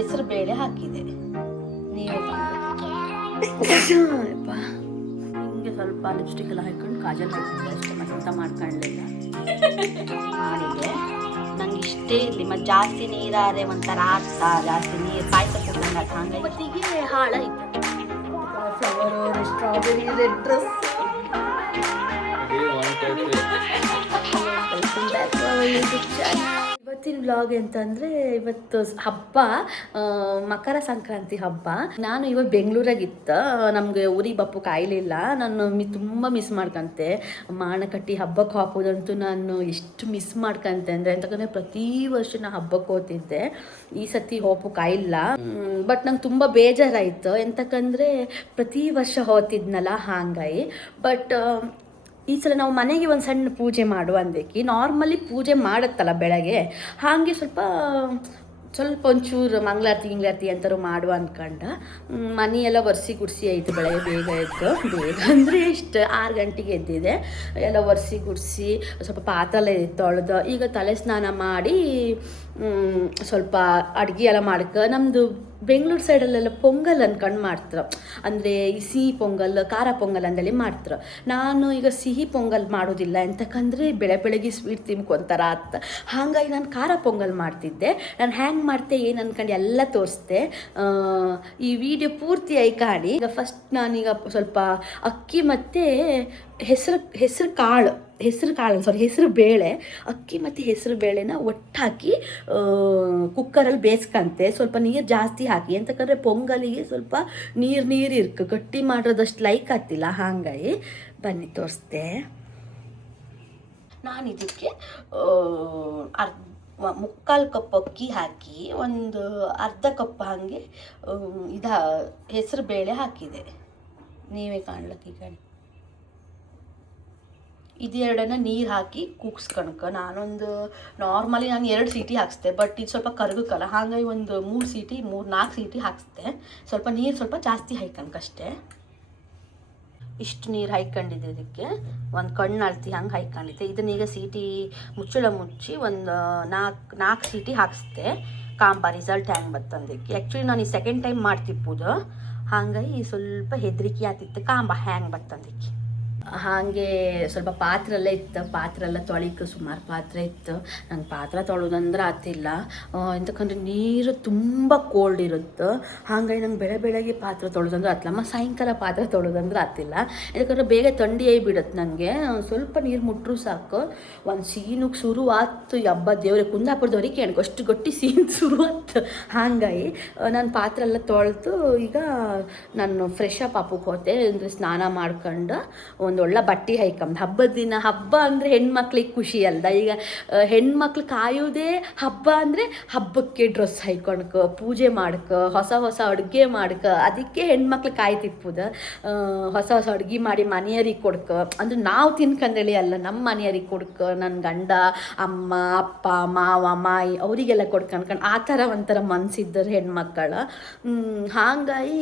ಹೆಸರು ಬೇಳೆ ಹಾಕಿದೆ. ನೀವೇ ಹಿಂಗೆ ಸ್ವಲ್ಪ ಲಿಪ್ಸ್ಟಿಕ್ ಎಲ್ಲ ಹಾಕೊಂಡು ಕಾಜಲ್ ಹಾಕಿದ್ದೆ ಅಷ್ಟೇ, ಮತ್ತೆಂತ ಮಾಡ್ಕೊಳ್ಳಿಲ್ಲ. ಮಾಡಿದೆ ನಂಗೆ ಇಷ್ಟೇ ಇರಲಿ, ಮತ್ತು ಜಾಸ್ತಿ ನೀರಾದ್ರೆ ಒಂಥರ ಆಗ್ತಾ, ಜಾಸ್ತಿ ನೀರು ಪಾಯಸ ಕೊಟ್ಟಂಗೆ ಹಂಗೆ ಇವತ್ತಿಗೆ ಹಾಳಾಯಿತು. ಫ್ಲವರ್ ಸ್ಟ್ರಾಬೆರಿ ರೆಡ್ ಡ್ರೆಸ್ ಇವತ್ತಿನ ವ್ಲಾಗ್ ಅಂತಂದರೆ ಇವತ್ತು ಹಬ್ಬ, ಮಕರ ಸಂಕ್ರಾಂತಿ ಹಬ್ಬ. ನಾನು ಇವತ್ತು ಬೆಂಗಳೂರಾಗಿತ್ತು, ನಮಗೆ ಊರಿಗೆ ಬಪ್ಪು ಕಾಯಿಲಿಲ್ಲ. ನಾನು ತುಂಬ ಮಿಸ್ ಮಾಡ್ಕೊಂತೆ. ಮಾಣಕಟ್ಟಿ ಹಬ್ಬಕ್ಕೆ ಹಾಕೋದಂತೂ ನಾನು ಎಷ್ಟು ಮಿಸ್ ಮಾಡ್ಕೊಂತೆ ಅಂದರೆ, ಅಂತಂದರೆ ಪ್ರತಿ ವರ್ಷ ನಾ ಹಬ್ಬಕ್ಕೆ ಹೋಗ್ತಿದ್ದೆ. ಈ ಸತಿ ಹೋಪು ಕಾಯಿಲ್ಲ. ಬಟ್ ನಂಗೆ ತುಂಬ ಬೇಜಾರಾಯಿತು, ಎಂತಕ್ಕಂದರೆ ಪ್ರತಿ ವರ್ಷ ಹೋಗ್ತಿದ್ನಲ್ಲ ಹಾಂಗಾಗಿ. ಬಟ್ ಈ ಸಲ ನಾವು ಮನೆಗೆ ಒಂದು ಸಣ್ಣ ಪೂಜೆ ಮಾಡುವ ಅಂದಕ್ಕೆ, ನಾರ್ಮಲಿ ಪೂಜೆ ಮಾಡುತ್ತಲ್ಲ ಬೆಳಗ್ಗೆ, ಹಾಗೆ ಸ್ವಲ್ಪ ಒಂಚೂರು ಮಂಗಳಾರತಿ ಅಂತಾರು ಮಾಡುವ ಅಂದ್ಕೊಂಡ. ಮನೆಯೆಲ್ಲ ಒರೆಸಿ ಗುಡಿಸಿ ಆಯಿತು. ಬೆಳಗ್ಗೆ ಬೇಗ ಎದ್ದು, ಬೇಗ ಅಂದರೆ ಎಷ್ಟು 6 ಗಂಟೆಗೆ ಎದ್ದಿದೆ. ಎಲ್ಲ ಒರೆಸಿ ಗುಡಿಸಿ ಸ್ವಲ್ಪ ಪಾತ್ರೆ ಎಲ್ಲ ತೊಳೆದು ಈಗ ತಲೆ ಸ್ನಾನ ಮಾಡಿ ಸ್ವಲ್ಪ ಅಡುಗೆ ಎಲ್ಲ ಮಾಡ್ಕೊ. ನಮ್ಮದು ಬೆಂಗಳೂರು ಸೈಡಲ್ಲೆಲ್ಲ ಪೊಂಗಲ್ ಅನ್ಕೊಂಡು ಮಾಡ್ತಾರೆ, ಅಂದರೆ ಈ ಸಿಹಿ ಪೊಂಗಲ್, ಖಾರ ಪೊಂಗಲ್ ಅಂದೇಳಿ ಮಾಡ್ತಾರೆ. ನಾನು ಈಗ ಸಿಹಿ ಪೊಂಗಲ್ ಮಾಡೋದಿಲ್ಲ, ಎಂತಕ್ಕಂದರೆ ಬೆಳಗ್ಗೆ ಸ್ವೀಟ್ ತಿನ್ಕೊಂತಾರ ಅಂತ. ಹಾಗಾಗಿ ನಾನು ಖಾರ ಪೊಂಗಲ್ ಮಾಡ್ತಿದ್ದೆ. ನಾನು ಹ್ಯಾಂಗೆ ಮಾಡ್ತೆ ಏನು ಅಂದ್ಕೊಂಡು ಎಲ್ಲ ತೋರಿಸ್ದೆ. ಈ ವಿಡಿಯೋ ಪೂರ್ತಿಯಾಗಿ ಕಾಣಿ. ಈಗ ಫಸ್ಟ್ ನಾನೀಗ ಸ್ವಲ್ಪ ಅಕ್ಕಿ ಮತ್ತು ಹೆಸರು ಬೇಳೆ, ಅಕ್ಕಿ ಮತ್ತು ಹೆಸರು ಬೇಳೆನ ಒಟ್ಟಾಕಿ ಕುಕ್ಕರಲ್ಲಿ ಬೇಯಿಸ್ಕಂತೆ. ಸ್ವಲ್ಪ ನೀರು ಜಾಸ್ತಿ ಹಾಕಿ, ಎಂತಕ್ಕಂದರೆ ಪೊಂಗಲಿಗೆ ಸ್ವಲ್ಪ ನೀರು ಇರ್ಕ, ಗಟ್ಟಿ ಮಾಡೋದಷ್ಟು ಲೈಕ್ ಆಗ್ತಿಲ್ಲ. ಹಾಗಾಗಿ ಬನ್ನಿ ತೋರಿಸ್ದೆ. ನಾನು ಇದಕ್ಕೆ 3/4 ಕಪ್ ಅಕ್ಕಿ ಹಾಕಿ ಒಂದು ಅರ್ಧ ಕಪ್ ಹಾಗೆ ಹೆಸರು ಬೇಳೆ ಹಾಕಿದೆ. ನೀವೇ ಕಾಣ್ಲಕ್ಕೆ ಕಾಣಿ. ಇದೆರಡನ್ನ ನೀರು ಹಾಕಿ ಕೂಗ್ಸ್ಕಣಕ. ನಾರ್ಮಲಿ ನಾನು 2 ಸೀಟಿ ಹಾಕ್ಸ್ದೆ, ಬಟ್ ಇದು ಸ್ವಲ್ಪ ಕರಗಕ್ಕಲ್ಲ, ಹಾಗಾಗಿ ಒಂದು 3-4 ಸೀಟಿ ಹಾಕ್ಸ್ದೆ. ಸ್ವಲ್ಪ ನೀರು ಸ್ವಲ್ಪ ಜಾಸ್ತಿ ಹಾಯ್ಕಣಕಷ್ಟೇ. ಇಷ್ಟು ನೀರು ಹಾಯ್ಕೊಂಡಿದ್ದೆ. ಇದಕ್ಕೆ ಒಂದು ಕಣ್ಣು ಅಳ್ತಿ ಹಂಗೆ ಹಾಯ್ಕೊಂಡಿದ್ದೆ. ಇದನ್ನೀಗ ಮುಚ್ಚಳ ಮುಚ್ಚಿ ಒಂದು 4 ಸೀಟಿ ಹಾಕ್ಸ್ದೆ. ಕಾಂಬ ರಿಸಲ್ಟ್ ಹೆಂಗೆ ಬತ್ತಂದಕ್ಕೆ. ಆ್ಯಕ್ಚುಲಿ ನಾನು ಈ ಸೆಕೆಂಡ್ ಟೈಮ್ ಮಾಡ್ತಿಪ್ಪುದು, ಹಾಗಾಗಿ ಸ್ವಲ್ಪ ಹೆದರಿಕೆ ಆಗ್ತಿತ್ತು ಕಾಂಬ ಹ್ಯಾಂಗೆ ಬತ್ತಂದಕ್ಕೆ. ಹಾಗೆ ಸ್ವಲ್ಪ ಪಾತ್ರೆ ಎಲ್ಲ ತೊಳಿಕ್ಕೆ ಸುಮಾರು ಪಾತ್ರೆ ಇತ್ತು. ನಂಗೆ ಪಾತ್ರೆ ತೊಳೋದಂದ್ರೆ ಆತಿಲ್ಲ, ಎಂತಕ್ಕಂದ್ರೆ ನೀರು ತುಂಬ ಕೋಲ್ಡ್ ಇರುತ್ತೆ. ಹಾಗಾಗಿ ನಂಗೆ ಬೆಳಗ್ಗೆ ಪಾತ್ರೆ ತೊಳೋದಂದ್ರೆ ಆತಿಲ್ಲ, ಸಾಯಂಕಾಲ ಪಾತ್ರೆ ತೊಳೋದಂದ್ರೆ ಆತಿಲ್ಲ. ಯಾಕಂದರೆ ಬೇಗ ಥಂಡಿ ಬಿಡುತ್ತೆ ನನಗೆ. ಸ್ವಲ್ಪ ನೀರು ಮುಟ್ರೂ ಸಾಕು, ಒಂದು ಸೀನುಗೆ ಶುರು ಆಯ್ತು. ಹಬ್ಬ ದೇವ್ರೆ ಕುಂದಾಪುರದವ್ರಿಗೆ ಕೇಳ್ಕೊ ಅಷ್ಟು ಗಟ್ಟಿ ಸೀನ್ ಶುರು ಆಯ್ತು. ಹಾಗಾಗಿ ನಾನು ಪಾತ್ರೆ ಎಲ್ಲ ತೊಳೆದು ಈಗ ನಾನು ಫ್ರೆಶ್ ಅಪ್ ಹಾಕೋಕೆ ಹೋದೆ. ಅಂದರೆ ಸ್ನಾನ ಮಾಡ್ಕೊಂಡು ಒಂದೊಳ್ಳೆ ಬಟ್ಟೆ ಹಾಯ್ಕೊಂಡು. ಹಬ್ಬದ ದಿನ, ಹಬ್ಬ ಅಂದರೆ ಹೆಣ್ಮಕ್ಳಿಗೆ ಖುಷಿ ಅಲ್ದ. ಈಗ ಹೆಣ್ಮಕ್ಳು ಕಾಯೋದೇ ಹಬ್ಬ ಅಂದರೆ ಹಬ್ಬಕ್ಕೆ ಡ್ರೆಸ್ ಹಾಯ್ಕೊಳ್ಕ, ಪೂಜೆ ಮಾಡ್ಕ, ಹೊಸ ಅಡುಗೆ ಮಾಡ್ಕ. ಅದಕ್ಕೆ ಹೆಣ್ಮಕ್ಳು ಕಾಯ್ತಿಪ್ಪುದ. ಹೊಸ ಅಡುಗೆ ಮಾಡಿ ಮನೆಯರಿಗೆ ಕೊಡ್ಕ, ಅಂದ್ರೆ ನಾವು ತಿನ್ಕಂದೇಳಿ ಅಲ್ಲ, ನಮ್ಮ ಮನೆಯರಿಗೆ ಕೊಡ್ಕ, ನನ್ನ ಗಂಡ, ಅಮ್ಮ, ಅಪ್ಪ, ಮಾವ, ಮಾಯಿ ಅವರಿಗೆಲ್ಲ ಕೊಡ್ಕೊಂಡು ಆ ಥರ ಒಂಥರ ಮನಸ್ಸಿದ್ದರು ಹೆಣ್ಮಕ್ಕಳು. ಹಾಗಾಗಿ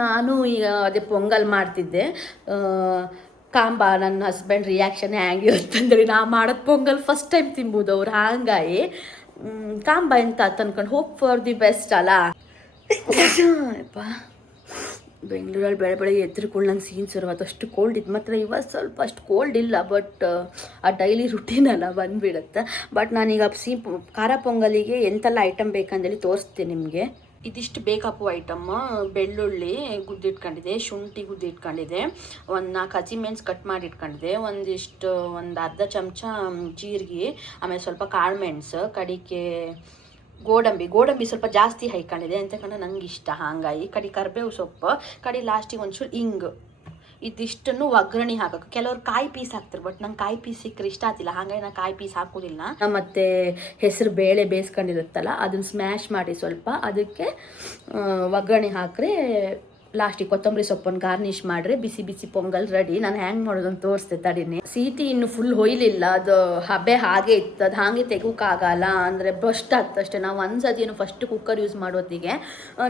ನಾನು ಈಗ ಅದೇ ಪೊಂಗಲ್ ಮಾಡ್ತಿದ್ದೆ. ಕಾಂಬ ನನ್ನ ಹಸ್ಬೆಂಡ್ ರಿಯಾಕ್ಷನ್ ಹೆಂಗಿರುತ್ತಂದೇಳಿ, ನಾ ಮಾಡೋದು ಪೊಂಗಲ್ ಫಸ್ಟ್ ಟೈಮ್ ತಿಂಬೋದು ಅವ್ರು. ಹಾಗಾಗಿ ಕಾಂಬ ಎಂತ ತಂದ್ಕೊಂಡು ಹೋಪ್ ಫಾರ್ ದಿ ಬೆಸ್ಟ್ ಅಲ್ಲ. ಬೆಂಗಳೂರಲ್ಲಿ ಬೆಳಗ್ಗೆ ಎದ್ರುಗಳು ನಂಗೆ ಸೀನ್ ಶುರುವಾತು. ಅಷ್ಟು ಕೋಲ್ಡ್ ಇತ್ತು. ಮಾತ್ರ ಇವತ್ತು ಸ್ವಲ್ಪ ಅಷ್ಟು ಕೋಲ್ಡ್ ಇಲ್ಲ, ಬಟ್ ಆ ಡೈಲಿ ರುಟೀನಲ್ಲ ಬಂದುಬಿಡುತ್ತೆ. ಬಟ್ ನಾನೀಗ ಖಾರ ಪೊಂಗಲಿಗೆ ಎಂತೆಲ್ಲ ಐಟಮ್ ಬೇಕಂದೇಳಿ ತೋರಿಸ್ತೀನಿ ನಿಮಗೆ. ಇದಿಷ್ಟು ಬೇಕಾಪು ಐಟಮ್: ಬೆಳ್ಳುಳ್ಳಿ ಗುದ್ದಿಟ್ಕೊಂಡಿದೆ, ಶುಂಠಿ ಗುದ್ದಿಟ್ಕೊಂಡಿದೆ, ಒಂದು 4 ಹಸಿಮೆಣಸು ಕಟ್ ಮಾಡಿ ಇಟ್ಕೊಂಡಿದೆ, ಒಂದು ಅರ್ಧ ಚಮಚ ಜೀರಿಗೆ, ಆಮೇಲೆ ಸ್ವಲ್ಪ ಕಾಳುಮೆಣಸು, ಕಡಿಕೆ ಗೋಡಂಬಿ ಸ್ವಲ್ಪ ಜಾಸ್ತಿ ಹಾಯ್ಕೊಂಡಿದೆ ಅಂತಕಂದ್ರೆ ನಂಗೆ ಇಷ್ಟ. ಹಾಗಾಗಿ ಕರಿಬೇವು ಸೊಪ್ಪು, ಲಾಸ್ಟಿಗೆ ಒಂಚೂರು ಹಿಂಗು. ಇದಿಷ್ಟನ್ನು ಒಗ್ಗರಣೆ ಹಾಕೋಕೆ. ಕೆಲವ್ರು ಕಾಯಿ ಪೀಸ್ ಹಾಕ್ತಾರೆ, ಬಟ್ ನಂಗೆ ಕಾಯಿ ಪೀಸ್ ಸಿಕ್ಕರೆ ಇಷ್ಟ ಆಗ್ತಿಲ್ಲ, ಹಾಗಾಗಿ ನಾನು ಕಾಯಿ ಪೀಸ್ ಹಾಕೋದಿಲ್ಲ. ಮತ್ತು ಹೆಸರು ಬೇಳೆ ಬೇಯಿಸ್ಕೊಂಡಿರುತ್ತಲ್ಲ, ಅದನ್ನು ಸ್ಮ್ಯಾಶ್ ಮಾಡಿ ಸ್ವಲ್ಪ ಅದಕ್ಕೆ ಒಗ್ಗರಣೆ ಹಾಕ್ರೆ ಲಾಸ್ಟಿಗೆ ಕೊತ್ತಂಬರಿ ಸೊಪ್ಪನ್ನು ಗಾರ್ನಿಷ್ ಮಾಡ್ರೆ ಬಿಸಿ ಬಿಸಿ ಪೊಂಗಲ್ ರೆಡಿ. ನಾನು ಹ್ಯಾಂಗೆ ಮಾಡೋದನ್ನು ತೋರಿಸ್ತೆ ತಡೀನಿ. ಸೀಟಿ ಇನ್ನು ಫುಲ್ ಹೊಯ್ಲಿಲ್ಲ, ಅದು ಹಬೆ ಹಾಗೆ ಇತ್ತು, ಅದು ಹಾಗೆ ತೆಗೋಕ್ಕಾಗಲ್ಲ, ಅಂದರೆ ಬಸ್ಟ್ ಆಗ್ತಷ್ಟೇ. ನಾವು ಒಂದ್ಸತಿ ಫಸ್ಟ್ ಕುಕ್ಕರ್ ಯೂಸ್ ಮಾಡೋತ್ತಿಗೆ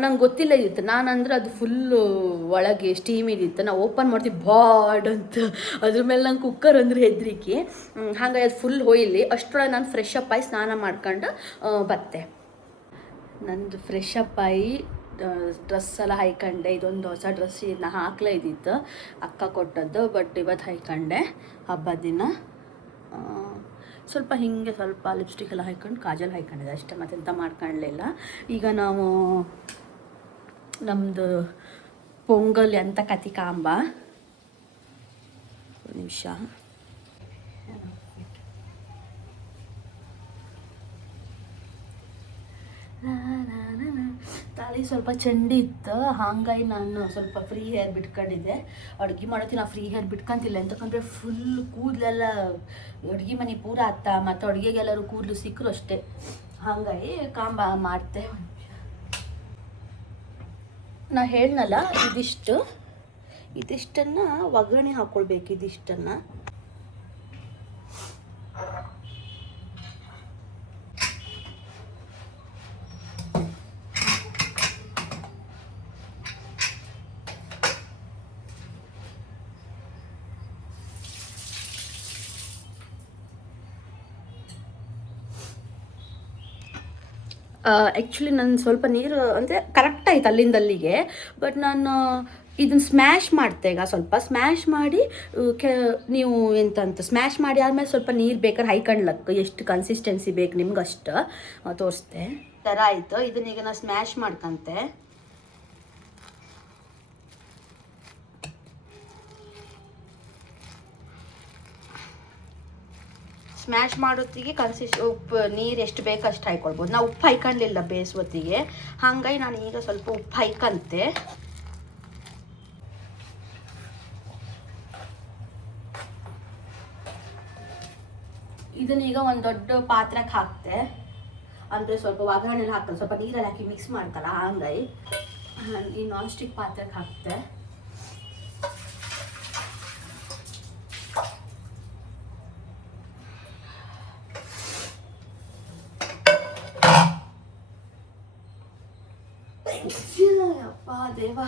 ನಂಗೆ ಗೊತ್ತಿಲ್ಲ ಇತ್ತು. ನಾನಂದ್ರೆ ಅದು ಫುಲ್ಲು ಒಳಗೆ ಸ್ಟೀಮ್ ಇದಿತ್ತು. ನಾವು ಓಪನ್ ಮಾಡ್ತೀವಿ ಬಾಡ್ ಅಂತ, ಅದ್ರ ಮೇಲೆ ನಂಗೆ ಕುಕ್ಕರ್ ಅಂದರೆ ಹೆದರಿಕೆ. ಹಾಗಾಗಿ ಅದು ಫುಲ್ ಹೊಯ್ಲಿ. ಅಷ್ಟರೊಳಗೆ ನಾನು ಫ್ರೆಶ್ ಅಪ್ ಆಗಿ ಸ್ನಾನ ಮಾಡ್ಕೊಂಡು ಬತ್ತೆ. ನಂದು ಫ್ರೆಶ್ ಅಪ್ ಆಗಿ ಡ್ರೆಸ್ ಎಲ್ಲ ಹಾಯ್ಕೊಂಡೆ. ಇದೊಂದು ಹೊಸ ಡ್ರೆಸ್ ಇದನ್ನ ಹಾಕ್ಲೇ ಇದ್ದಿತ್ತು, ಅಕ್ಕ ಕೊಟ್ಟದ್ದು. ಬಟ್ ಇವತ್ತು ಹಾಯ್ಕೊಂಡೆ ಹಬ್ಬದ ದಿನ. ಸ್ವಲ್ಪ ಹೀಗೆ ಸ್ವಲ್ಪ ಲಿಪ್ಸ್ಟಿಕ್ ಎಲ್ಲ ಹಾಕ್ಕೊಂಡು ಕಾಜಲ್ ಹಾಕ್ಕೊಂಡಿದ್ದೆ ಅಷ್ಟೇ, ಮತ್ತೆಂತ ಮಾಡ್ಕೊಳ್ಳಲಿಲ್ಲ. ಈಗ ನಾವು ನಮ್ಮದು ಪೊಂಗಲ್ ಎಂತ ಕತಿ ಕಾಂಬ. ಒಂದು ನಿಮಿಷ. ತಲೆ ಸ್ವಲ್ಪ ಚಂಡಿ ಇತ್ತು, ಹಾಗಾಗಿ ನಾನು ಸ್ವಲ್ಪ ಫ್ರೀ ಹೇರ್ ಬಿಟ್ಕೊಂಡಿದ್ದೆ. ಅಡುಗೆ ಮಾಡೋತಿ ನಾವು ಫ್ರೀ ಹೇರ್ ಬಿಟ್ಕೊಂತಿಲ್ಲ, ಎಂತಕ್ಕಂದ್ರೆ ಫುಲ್ ಕೂದಲೆಲ್ಲ ಅಡುಗೆ ಮನೆ ಪೂರ ಹತ್ತ, ಮತ್ತು ಅಡುಗೆಗೆಲ್ಲರೂ ಕೂದಲು ಸಿಕ್ಕರು ಅಷ್ಟೇ. ಹಾಗಾಗಿ ಕಾಂಬ ಮಾಡ್ತೆ. ನಾ ಹೇಳನಲ್ಲ, ಇದಿಷ್ಟನ್ನು ಒಗ್ಗರಣೆ ಹಾಕ್ಕೊಳ್ಬೇಕು. ಇದಿಷ್ಟನ್ನು ಆ್ಯಕ್ಚುಲಿ ನಾನು ಸ್ವಲ್ಪ ನೀರು ಅಂದರೆ ಕರೆಕ್ಟ್ ಆಯ್ತು ಅಲ್ಲಿಂದ ಅಲ್ಲಿಗೆ. ಬಟ್ ನಾನು ಇದನ್ನು ಸ್ಮ್ಯಾಶ್ ಮಾಡ್ತೆ. ಈಗ ಸ್ವಲ್ಪ ಸ್ಮ್ಯಾಶ್ ಮಾಡಿ ನೀವು ಎಂತಂತ ಸ್ಮ್ಯಾಶ್ ಮಾಡಿ ಆದಮೇಲೆ ಸ್ವಲ್ಪ ನೀರು ಬೇಕಾದ್ರೆ ಹಾಯ್ಕೊಂಡ್ಲಕ್ಕ, ಎಷ್ಟು ಕನ್ಸಿಸ್ಟೆನ್ಸಿ ಬೇಕು ನಿಮ್ಗೆ ಅಷ್ಟು ತೋರಿಸ್ತೆ. ಥರ ಆಯಿತು. ಇದನ್ನೀಗ ನಾನು ಸ್ಮ್ಯಾಶ್ ಮಾಡ್ಕೊಂತೆ. ಸ್ಮ್ಯಾಶ್ ಮಾಡೋತ್ತಿಗೆ ಉಪ್ಪು ನೀರು ಎಷ್ಟು ಬೇಕು ಅಷ್ಟು ಹಾಯ್ಕೊಳ್ಬೋದು. ನಾವು ಉಪ್ಪು ಹಾಯ್ಕೊಳ್ಳಲಿಲ್ಲ ಬೇಯಿಸೋತ್ತಿಗೆ, ಹಾಗಾಗಿ ನಾನು ಈಗ ಸ್ವಲ್ಪ ಉಪ್ಪು ಹಾಯ್ಕಂತೆ. ಇದನ್ನೀಗ ಒಂದು ದೊಡ್ಡ ಪಾತ್ರಕ್ಕೆ ಹಾಕ್ತೆ. ಅಂದರೆ ಸ್ವಲ್ಪ ಒಗ್ಗರಣೆಲ್ಲ ಹಾಕ್ತಲ್ಲ, ಸ್ವಲ್ಪ ನೀರಲ್ಲಿ ಹಾಕಿ ಮಿಕ್ಸ್ ಮಾಡ್ತಲ್ಲ, ಹಾಗಾಗಿ ಈ ನಾನ್ ಸ್ಟಿಕ್ ಪಾತ್ರಕ್ಕೆ ಹಾಕ್ತೆ. ಅಪ್ಪ ದೇವ,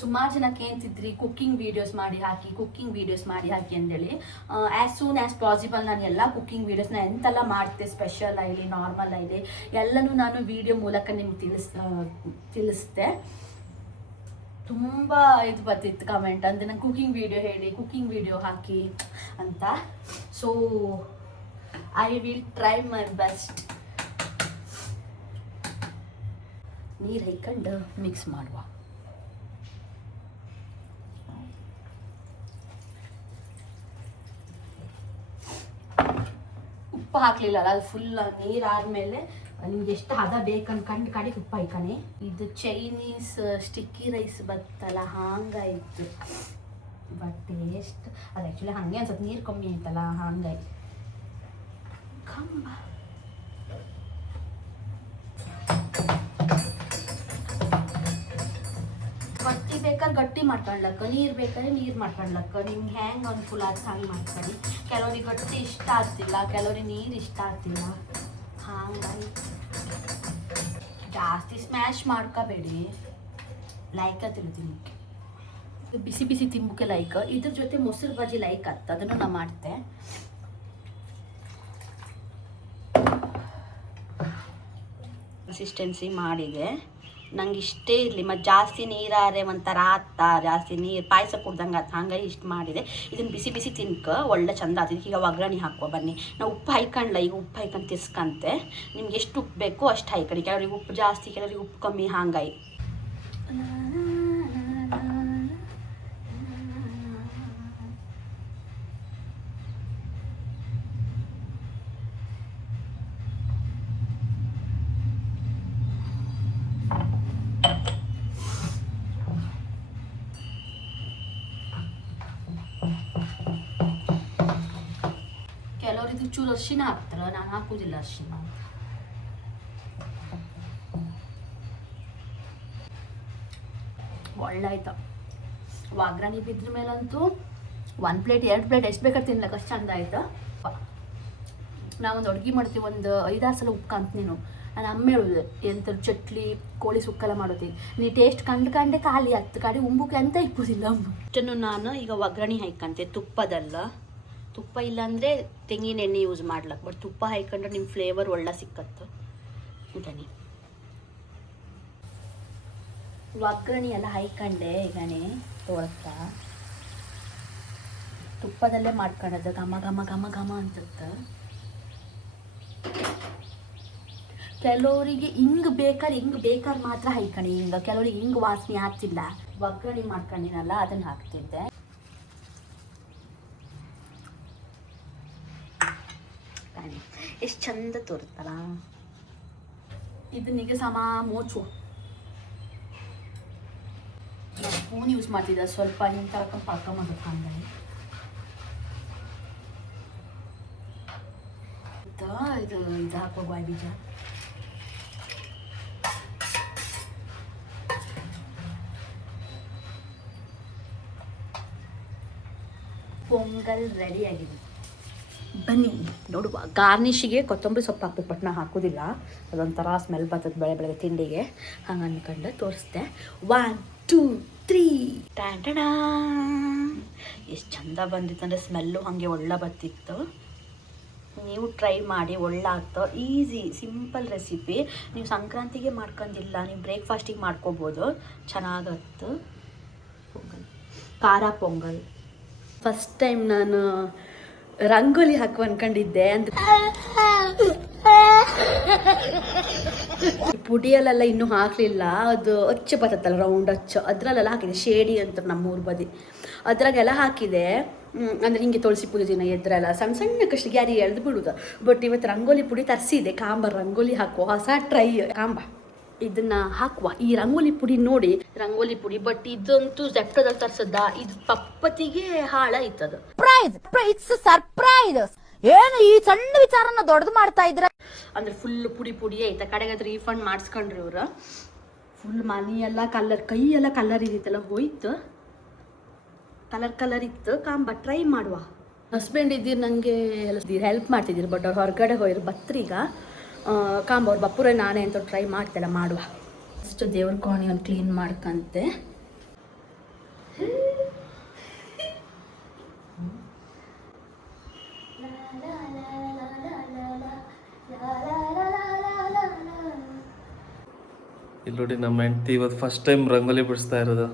ಸುಮಾರು ಜನಕ್ಕೆ ಏನ್ತಿದ್ರಿ ಕುಕ್ಕಿಂಗ್ ವೀಡಿಯೋಸ್ ಮಾಡಿ ಹಾಕಿ ಅಂತೇಳಿ. ಆ್ಯಸ್ ಸೂನ್ ಆ್ಯಸ್ ಪಾಸಿಬಲ್ ನಾನು ಎಲ್ಲ ಕುಕ್ಕಿಂಗ್ ವೀಡಿಯೋಸ್ನ ಎಂತೆಲ್ಲ ಮಾಡ್ತೆ, ಸ್ಪೆಷಲ್ ಆಗಲಿ ನಾರ್ಮಲ್ ಆಗಲಿ ಎಲ್ಲನೂ ನಾನು ವಿಡಿಯೋ ಮೂಲಕ ನಿಮ್ಗೆ ತಿಳಿಸ್ದೆ. ತುಂಬ ಇದು ಬರ್ತಿತ್ತು ಕಮೆಂಟ್, ಅಂದರೆ ನಂಗೆ ಕುಕ್ಕಿಂಗ್ ವೀಡಿಯೋ ಹೇಳಿ, ಕುಕ್ಕಿಂಗ್ ವೀಡಿಯೋ ಹಾಕಿ ಅಂತ. So I will try my best. ನೀರು ಹಾಕೊಂಡು ಮಿಕ್ಸ್ ಮಾಡುವ. ಉಪ್ಪು ಹಾಕ್ಲಿಲ್ಲ, ಅದು ಫುಲ್ ನೀರು ಆದಮೇಲೆ ನಿಮ್ಗೆ ಎಷ್ಟು ಹದ ಬೇಕಂದ್ಕಂಡು ಕಡೆಗೆ ಉಪ್ಪು ಹಾಕಣಿ. ಇದು ಚೈನೀಸ್ ಸ್ಟಿಕ್ಕಿ ರೈಸ್ ಬತ್ತಲ್ಲ, ಹಾಗಾಯಿತು. ಬಟ್ ಟೇಸ್ಟ್ ಅದು ಆ್ಯಕ್ಚುಲಿ ಹಾಗೆ ಅನ್ಸುತ್ತೆ, ನೀರು ಕಮ್ಮಿ ಆಯ್ತಲ್ಲ ಹಾಗಾಗಿ. ಕಂಬ ಗಟ್ಟಿ ಬೇಕಾದ್ರೆ ಗಟ್ಟಿ ಮಾಡ್ಕೊಳ್ಲಕ್ಕ, ನೀರು ಬೇಕಾದ್ರೆ ನೀರು ಮಾಡ್ಕೊಳ್ಲಕ್ಕ, ನಿಮ್ಗೆ ಹೆಂಗೆ ಅನುಕೂಲ ಆಯ್ತು ಹಂಗೆ ಮಾಡ್ಕೊಳ್ಳಿ. ಕೆಲವ್ರಿಗೆ ಗಟ್ಟಿ ಇಷ್ಟ ಆಗ್ತಿಲ್ಲ, ಕೆಲವ್ರಿಗೆ ನೀರು ಇಷ್ಟ ಆಗ್ತಿಲ್ಲ, ಹಾಗಾಗಿ ಜಾಸ್ತಿ ಸ್ಮ್ಯಾಶ್ ಮಾಡ್ಕೋಬೇಡಿ. ಲೈಕ ತಿಂಬಕ್ಕೆ, ಬಿಸಿ ಬಿಸಿ ತಿಂಬಕ್ಕೆ ಲೈಕ್. ಇದ್ರ ಜೊತೆ ಮೊಸರು ಬಜ್ಜಿ ಲೈಕ್ ಆಗ್ತದೆ, ಅದನ್ನು ನಾನು ಮಾಡ್ತೆ. ಕನ್ಸಿಸ್ಟೆನ್ಸಿ ಮಾಡಿದೆ, ನಂಗೆ ಇಷ್ಟೇ ಇರಲಿ. ಮತ್ತು ಜಾಸ್ತಿ ನೀರಾರೆ ಒಂಥರ ಆತ್ತ, ಜಾಸ್ತಿ ನೀರು ಪಾಯಸ ಕುಡ್ದಂಗೆ ಆತ, ಹಂಗಾಗಿ ಇಷ್ಟು ಮಾಡಿದೆ. ಇದನ್ನು ಬಿಸಿ ಬಿಸಿ ತಿನ್ಕ ಒಳ್ಳೆ ಚಂದ ಆಗ್ತದೆ. ಈಗ ಒಗ್ಗರಣೆ ಹಾಕುವ ಬನ್ನಿ. ನಾವು ಉಪ್ಪು ಹಾಯ್ಕೊಂಡ್ಲ, ಈಗ ಉಪ್ಪು ಹಾಯ್ಕೊಂಡು ತಿರ್ಸ್ಕಂತೆ. ನಿಮ್ಗೆ ಎಷ್ಟು ಉಪ್ಪು ಬೇಕೋ ಅಷ್ಟು ಹಾಯ್ಕೊಳ್ಳಿ. ಕೆಲವ್ರಿಗೆ ಉಪ್ಪು ಜಾಸ್ತಿ, ಕೆಲವ್ರಿಗೆ ಉಪ್ಪು ಕಮ್ಮಿ, ಹಾಂಗಾಗಿ. ಕೆಲವರಿಗೆ ಚೂರು ಅರಿಶಿನ ಹಾಕ್ತಾರೆ, ನಾನು ಹಾಕುವುದಿಲ್ಲ ಅರಿಶಿನ. ಒಳ್ಳೆ ಆಯ್ತು. ಒಗ್ಗರಣೆ ಬಿದ್ರ ಮೇಲಂತೂ 1 ಪ್ಲೇಟ್ 2 ಪ್ಲೇಟ್ ಎಷ್ಟು ಬೇಕಾದ್ರೆ ತಿನ್ಲಕ್ಕ, ಅಷ್ಟು ಚಂದ ಆಯ್ತು. ನಾವೊಂದು ಅಡುಗೆ ಮಾಡ್ತೀವಿ, ಒಂದು 5-6 ಸಲ ಉಪ್ಕಂತ ನೀನು. ನಾನು ಅಮ್ಮ ಹೇಳುದು ಎಂತ ಚಟ್ಲಿ ಕೋಳಿ ಸುಕ್ಕೆಲ್ಲ ಮಾಡೋತಿ, ನೀ ಟೇಸ್ಟ್ ಕಂಡ್ರೆ ಖಾಲಿ ಆಗ್ತದೆ, ಕಡೆ ಉಂಬುಕ್ಕೆ ಅಂತ ಇಪ್ಪುದಿಲ್ಲ. ಅಷ್ಟನ್ನು ನಾನು ಈಗ ಒಗ್ಗರಣೆ ಹಾಕಂತೆ ತುಪ್ಪದಲ್ಲ. ತುಪ್ಪ ಇಲ್ಲಾಂದರೆ ತೆಂಗಿನ ಎಣ್ಣೆ ಯೂಸ್ ಮಾಡ್ಲಕ್ಕೆ, ಬಟ್ ತುಪ್ಪ ಹಾಕೊಂಡ್ರೆ ನಿಮ್ಮ ಫ್ಲೇವರ್ ಒಳ್ಳೆ ಸಿಕ್ಕತ್ತು. ಇದನ್ನಿ ಒಗ್ಗರಣೆ ಎಲ್ಲ ಹಾಕೊಂಡೆ ಈಗನೇ ತೋರಿಸ್ತಾ ತುಪ್ಪದಲ್ಲೇ ಮಾಡ್ಕೊಳ್ಳೋದು ಘಮ ಘಮ ಘಮ ಘಮ ಅಂತತ್ತ. ಕೆಲವರಿಗೆ ಹಿಂಗೆ ಬೇಕಾದ್ರೆ ಮಾತ್ರ ಹಾಕಣಿ, ಹಿಂಗೆ ಕೆಲವರಿಗೆ ಹಿಂಗೆ ವಾಸನೆ ಆಗ್ತಿಲ್ಲ. ಒಗ್ಗರಣೆ ಮಾಡ್ಕೊಂಡಿನಲ್ಲ ಅದನ್ನು ಹಾಕ್ತಿದ್ದೆ. ಎಷ್ಟು ಚಂದ ತೋರುತ್ತಲ್ಲ ಇದನ್ನೀಗ ಸಮ ಮೋಚು ಸ್ಪೂನ್ ಯೂಸ್ ಮಾಡ್ತಿದ್ದೆ, ಸ್ವಲ್ಪ ಹಿಂಗೆ ಪಾಕಂಬ ಹಂಗೆ ಇದು ಹಾಕುವ ಗಾಯಿ ಬೀಜ. ಪೊಂಗಲ್ ರೆಡಿ ಆಗಿದೆ, ಬನ್ನಿ ನೋಡುವ. ಗಾರ್ನಿಷಿಗೆ ಕೊತ್ತಂಬರಿ ಸೊಪ್ಪು ಹಾಕ್ಬೇಕು, ಬಟ್ ನಾ ಹಾಕೋದಿಲ್ಲ, ಅದೊಂಥರ ಸ್ಮೆಲ್ ಬರ್ತದೆ ಬೆಳಗ್ಗೆ ತಿಂಡಿಗೆ, ಹಂಗೆ ಅಂದ್ಕೊಂಡು ತೋರಿಸ್ದೆ. 1 2 3 ಟ್ಯಾಂಟಣ. ಎಷ್ಟು ಚಂದ ಬಂದಿತ್ತಂದರೆ ಸ್ಮೆಲ್ಲು ಹಾಗೆ ಒಳ್ಳೆ ಬರ್ತಿತ್ತು. ನೀವು ಟ್ರೈ ಮಾಡಿ, ಒಳ್ಳೆ ಆಗ್ತೋ. Easy simple recipe. ನೀವು ಸಂಕ್ರಾಂತಿಗೆ ಮಾಡ್ಕೊಂಡಿಲ್ಲ, ನೀವು ಬ್ರೇಕ್ಫಾಸ್ಟಿಗೆ ಮಾಡ್ಕೋಬೋದು, ಚೆನ್ನಾಗತ್ತು. ಪೊಂಗಲ್, ಖಾರ ಪೊಂಗಲ್. ಫಸ್ಟ್ ಟೈಮ್ ನಾನು ರಂಗೋಲಿ ಹಾಕುವ ಅನ್ಕೊಂಡಿದ್ದೆ. ಅಂದ್ರೆ ಪುಡಿಯಲ್ಲೆಲ್ಲ ಇನ್ನೂ ಹಾಕಲಿಲ್ಲ, ಅದು ಅಚ್ಚು ಬರ್ತತ್ತಲ್ಲ ರೌಂಡ್ ಅಚ್ಚು, ಅದರಲ್ಲೆಲ್ಲ ಹಾಕಿದೆ. ಶೇಡಿ ಅಂತ ನಮ್ಮೂರು ಬದಿ ಅದ್ರಾಗೆಲ್ಲ ಹಾಕಿದೆ. ಅಂದರೆ ಹಿಂಗೆ ತುಳಸಿ ಪೂಜೆ ದಿನ ಎದ್ರೆಲ್ಲ ಸಣ್ಣ ಸಣ್ಣ ಕಷ್ಟ ಗ್ಯಾರಿ ಎಳ್ದು ಬಿಡುದು. ಬಟ್ ಇವತ್ತು ರಂಗೋಲಿ ಪುಡಿ ತರಿಸಿದೆ, ಕಾಂಬ ರಂಗೋಲಿ ಹಾಕುವ ಹೊಸ ಟ್ರೈ ಕಾಂಬ. ಇದನ್ನ ಹಾಕುವ ಈ ರಂಗೋಲಿ ಪುಡಿ ನೋಡಿ, ರಂಗೋಲಿ ಪುಡಿ. ಬಟ್ ಇದಂತೂ ಜೆಪ್ಟೋದಲ್ಲಿ ತರ್ಸದ, ಇದು ಪಪ್ಪತ್ತಿಗೆ ಹಾಳ ಇತ್ತದು. ಸರ್ಪ್ರೈಸ್ ಏನು ಈ ಸಣ್ಣ ವಿಚಾರನ ದೊಡ್ಡದು ಮಾಡ್ತಾ ಇದ್ರ ಅಂದ್ರೆ ಫುಲ್ ಪುಡಿ ಪುಡಿ ಐತ. ಕಡೆಗೆ ಅದು ರೀಫಂಡ್ ಮಾಡಿಸ್ಕೊಂಡ್ರಿ ಇವ್ರು. ಫುಲ್ ಮನಿ ಎಲ್ಲ ಕಲರ್, ಕೈ ಎಲ್ಲ ಕಲರ್ ಇದಿತ್ತಲ್ಲ ಹೋಯ್ತು, ಕಲರ್ ಇತ್ತು. ಕಾಂಬ ಟ್ರೈ ಮಾಡುವ. ಹಸ್ಬೆಂಡ್ ಇದ್ದೀರಿ ನನಗೆ ಹೆಲ್ಪ್ ಮಾಡ್ತಿದ್ದೀರಿ, ಬಟ್ ಅವ್ರು ಹೊರಗಡೆ ಹೋಯ್ರು ಬತ್ರೀಗ. ಕಾಂಬ ಅವ್ರು ಬಪ್ಪುರ ನಾನೇ ಅಂತ ಟ್ರೈ ಮಾಡ್ತೆಲ್ಲ ಮಾಡುವ. ಅಷ್ಟು ದೇವ್ರ ಕೋಣೆ ಒಂದು ಕ್ಲೀನ್ ಮಾಡ್ಕಂತೆ. ಇಲ್ಲಿ ನೋಡಿ ನಮ್ಮ ಹೆಂಡತಿ ಇವತ್ತು ಫಸ್ಟ್ ಟೈಮ್ ರಂಗೋಲಿ ಬಿಡಿಸ್ತಾ ಇರೋದು.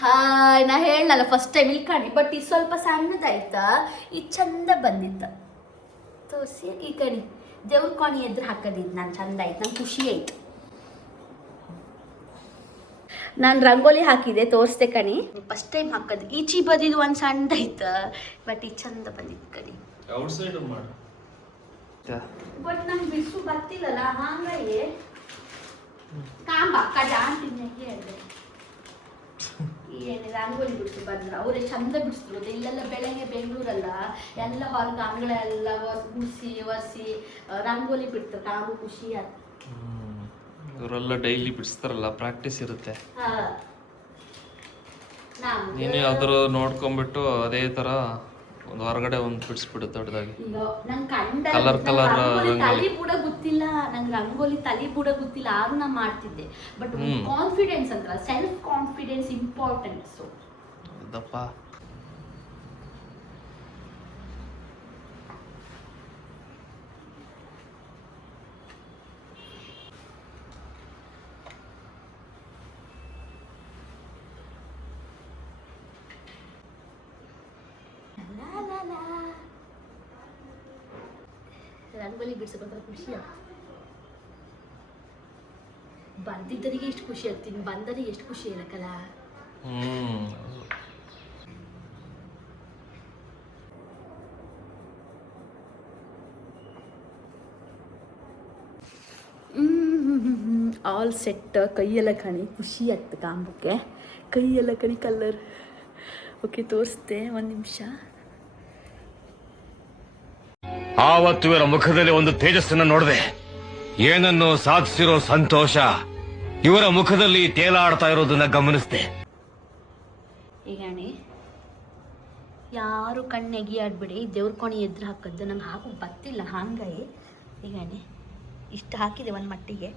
ಹಾಯ್, ನಾ ಹೇಳಲ್ಲ ಫಸ್ಟ್ ಟೈಮ್ ಇಲ್ಲಿ ಕಾಣಿ, ಬಟ್ ಇದು ಸ್ವಲ್ಪ ಸಣ್ಣದಾಯ್ತಾ, ಇದು ಚಂದ ಬಂದಿತ್ತ ತೋರಿಸಿ. ಈ ಕಣಿ ದೇವ್ರ ಕೋಣಿ ಎದುರು ಹಾಕೋದಿದ್ದು ನಾನು ಚಂದ ಆಯ್ತು, ನಂಗೆ ಖುಷಿ ಆಯ್ತು. ನಾನು ರಂಗೋಲಿ ಹಾಕಿದೆ, ತೋರಿಸ್ದೆ ಕಣಿ. ಫಸ್ಟ್ ಟೈಮ್ ಹಾಕೋದು. ಈಚಿ ಬದಿದು ಒಂದು ಸಣ್ಣದಾಯ್ತು, ಬಟ್ ಇದು ಚಂದ ಬಂದಿತ್ತು ಕಣಿ. ಔಟ್ಸೈಡ್ ಮಾಡು. ಬಟ್ ನಂಗೆ ಬಿಡಿಸು ಬರ್ತಿಲ್ಲಲ್ಲ, ಹಾಗಾಗಿ ಕಾಂಬ ಕಡ ಅಂತಿದ್ದೆ ಹೇಳಿದೆ. ಏನು ರಂಗೋಲಿ ಬಿಡಿಸಿ ಬಂದ್ರು, ಅವರೇ ಚಂದ ಬಿಡಿಸ್ಬೋದು. ಇಲ್ಲೆಲ್ಲ ಬೆಳಗ್ಗೆ ಬೆಂಗಳೂರಲ್ಲ ಎಲ್ಲ ಹೊರಗೆ ಅಂಗಳೆಲ್ಲ ಗುಡಿಸಿ ಒರೆಸಿ ರಂಗೋಲಿ ಬಿಡ್ತಾರೆ. ಕಾಂಬು ಖುಷಿ ಆಯ್ತು. ಇವರೆಲ್ಲ ಡೈಲಿ ಬಿಡಿಸ್ತಾರಲ್ಲ, ಪ್ರಾಕ್ಟೀಸ್ ಇರುತ್ತೆ. ನೀನು ಯಾವ್ದಾರು ನೋಡ್ಕೊಂಡ್ಬಿಟ್ಟು ಅದೇ ತರ ಒಂದು ಹೊರಗಡೆ ಒಂದು ಬಿಡಿಸ್ಬಿಡು ದೊಡ್ಡದಾಗಿ. ಕಲರ್ ತಲೆ ಬೂಡ ಗೊತ್ತಿಲ್ಲ ನಂಗೆ, ರಂಗೋಲಿ ತಲೆ ಬೂಡ ಗೊತ್ತಿಲ್ಲ, ಆದ್ರೂ ನಾ ಮಾಡ್ತಿದ್ದೆ. ಬಟ್ ಕಾನ್ಫಿಡೆನ್ಸ್ ಅಂತ, ಸೆಲ್ಫ್ ಕಾನ್ಫಿಡೆನ್ಸ್ ಇಂಪಾರ್ಟೆಂಟ್. ಸೊ ಅದಪ್ಪ. ರಂಗೋಲಿ ಬಿಡಿಸೋಕೆ ಖುಷಿ ಆಗ್ತದೆ. ಬಂದಿದ್ದರಿಗೆ ಎಷ್ಟು ಖುಷಿ ಆಗ್ತೀನಿ, ಬಂದರಿಗೆ ಎಷ್ಟು ಖುಷಿ ಇರಕ್ಕಲ್ಲ. All set. ಕೈಯೆಲ್ಲ ಕಣಿ ಖುಷಿ ಆಗ್ತದೆ ಕಾಂಬಕ್ಕೆ, ಕೈಯೆಲ್ಲ ಕಣಿ ಕಲರ್. ಓಕೆ ತೋರಿಸ್ದೆ, ಒಂದು ನಿಮಿಷ. ಆವತ್ತು ಇವರ ಮುಖದಲ್ಲಿ ಒಂದು ತೇಜಸ್ಸನ್ನು ನೋಡಿದೆ. ಏನನ್ನು ಸಾಧಿಸಿರೋ ಸಂತೋಷ ಇವರ ಮುಖದಲ್ಲಿ ತೇಲಾಡ್ತಾ ಇರೋದನ್ನ ಗಮನಿಸಿದೆ. ಈಗಣಿ ಯಾರು ಕಣ್ಣೆಗಿ ಆಡ್ಬಿಡಿ, ದೇವ್ರ ಕೋಣಿ ಎದುರು ಹಾಕದ್ದು ನಂಗೆ ಹಾಕೋ ಬರ್ತಿಲ್ಲ. ಹಾಗಾಗಿ ಈಗಣಿ ಇಷ್ಟು ಹಾಕಿದೆ ಒಂದು ಮಟ್ಟಿಗೆ.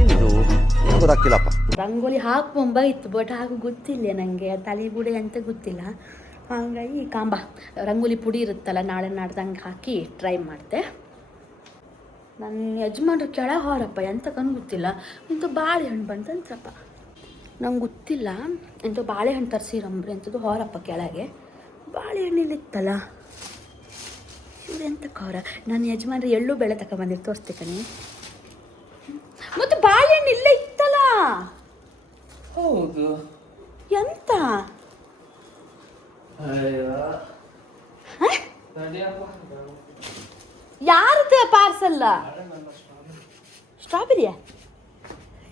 ಏನಿದು ಗೊತ್ತಾಗ್ತಿಲ್ಲಪ್ಪ. ರಂಗೋಲಿ ಹಾಕುವಂಬ ಇತ್ತು, ಬಟ್ ಹಾಕು ಗೊತ್ತಿಲ್ಲ ನನಗೆ, ತಲೆಗೂಡೆ ಅಂತ ಗೊತ್ತಿಲ್ಲ. ಹಾಗಾಗಿ ಕಾಂಬ ರಂಗೋಲಿ ಪುಡಿ ಇರುತ್ತಲ್ಲ, ನಾಳೆ ನಾಡ್ದಂಗೆ ಹಾಕಿ ಟ್ರೈ ಮಾಡಿದೆ. ನನ್ನ ಯಜಮಾನ್ರು ಕೆಳಗೆ ಹೊರಪ್ಪ ಎಂತ ಕಣ್ಣು ಗೊತ್ತಿಲ್ಲ, ಇಂಥ ಬಾಳೆಹಣ್ಣು ಬಂತಂತ್ರಪ್ಪ, ನಂಗೆ ಗೊತ್ತಿಲ್ಲ. ಎಂಥ ಬಾಳೆಹಣ್ಣು ತರಿಸಿರಂಬ್ರಿ ಅಂಥದ್ದು ಹೊರಪ್ಪ ಕೆಳಗೆ. ಬಾಳೆಹಣ್ಣಿಲ್ಲಿತ್ತಲ್ಲ ಇವ್ರು ಎಂತ ಖಾರ. ನನ್ನ ಯಜಮಾನ್ರು ಎಳ್ಳು ಬೆಳೆ ತಗೊಂಬಂದಿರು, ತೋರಿಸ್ತೆ ಕಣಿ. ಮತ್ತು ಬಾಳೆಹಣ್ಣು ಇಲ್ಲೇ ಇತ್ತಲ್ಲ. ಹೌದು. ಎಂತ ಯಾರದ ಪಾರ್ಸಲ್ಲ? ಸ್ಟ್ರಾಬೆರಿಯಾ?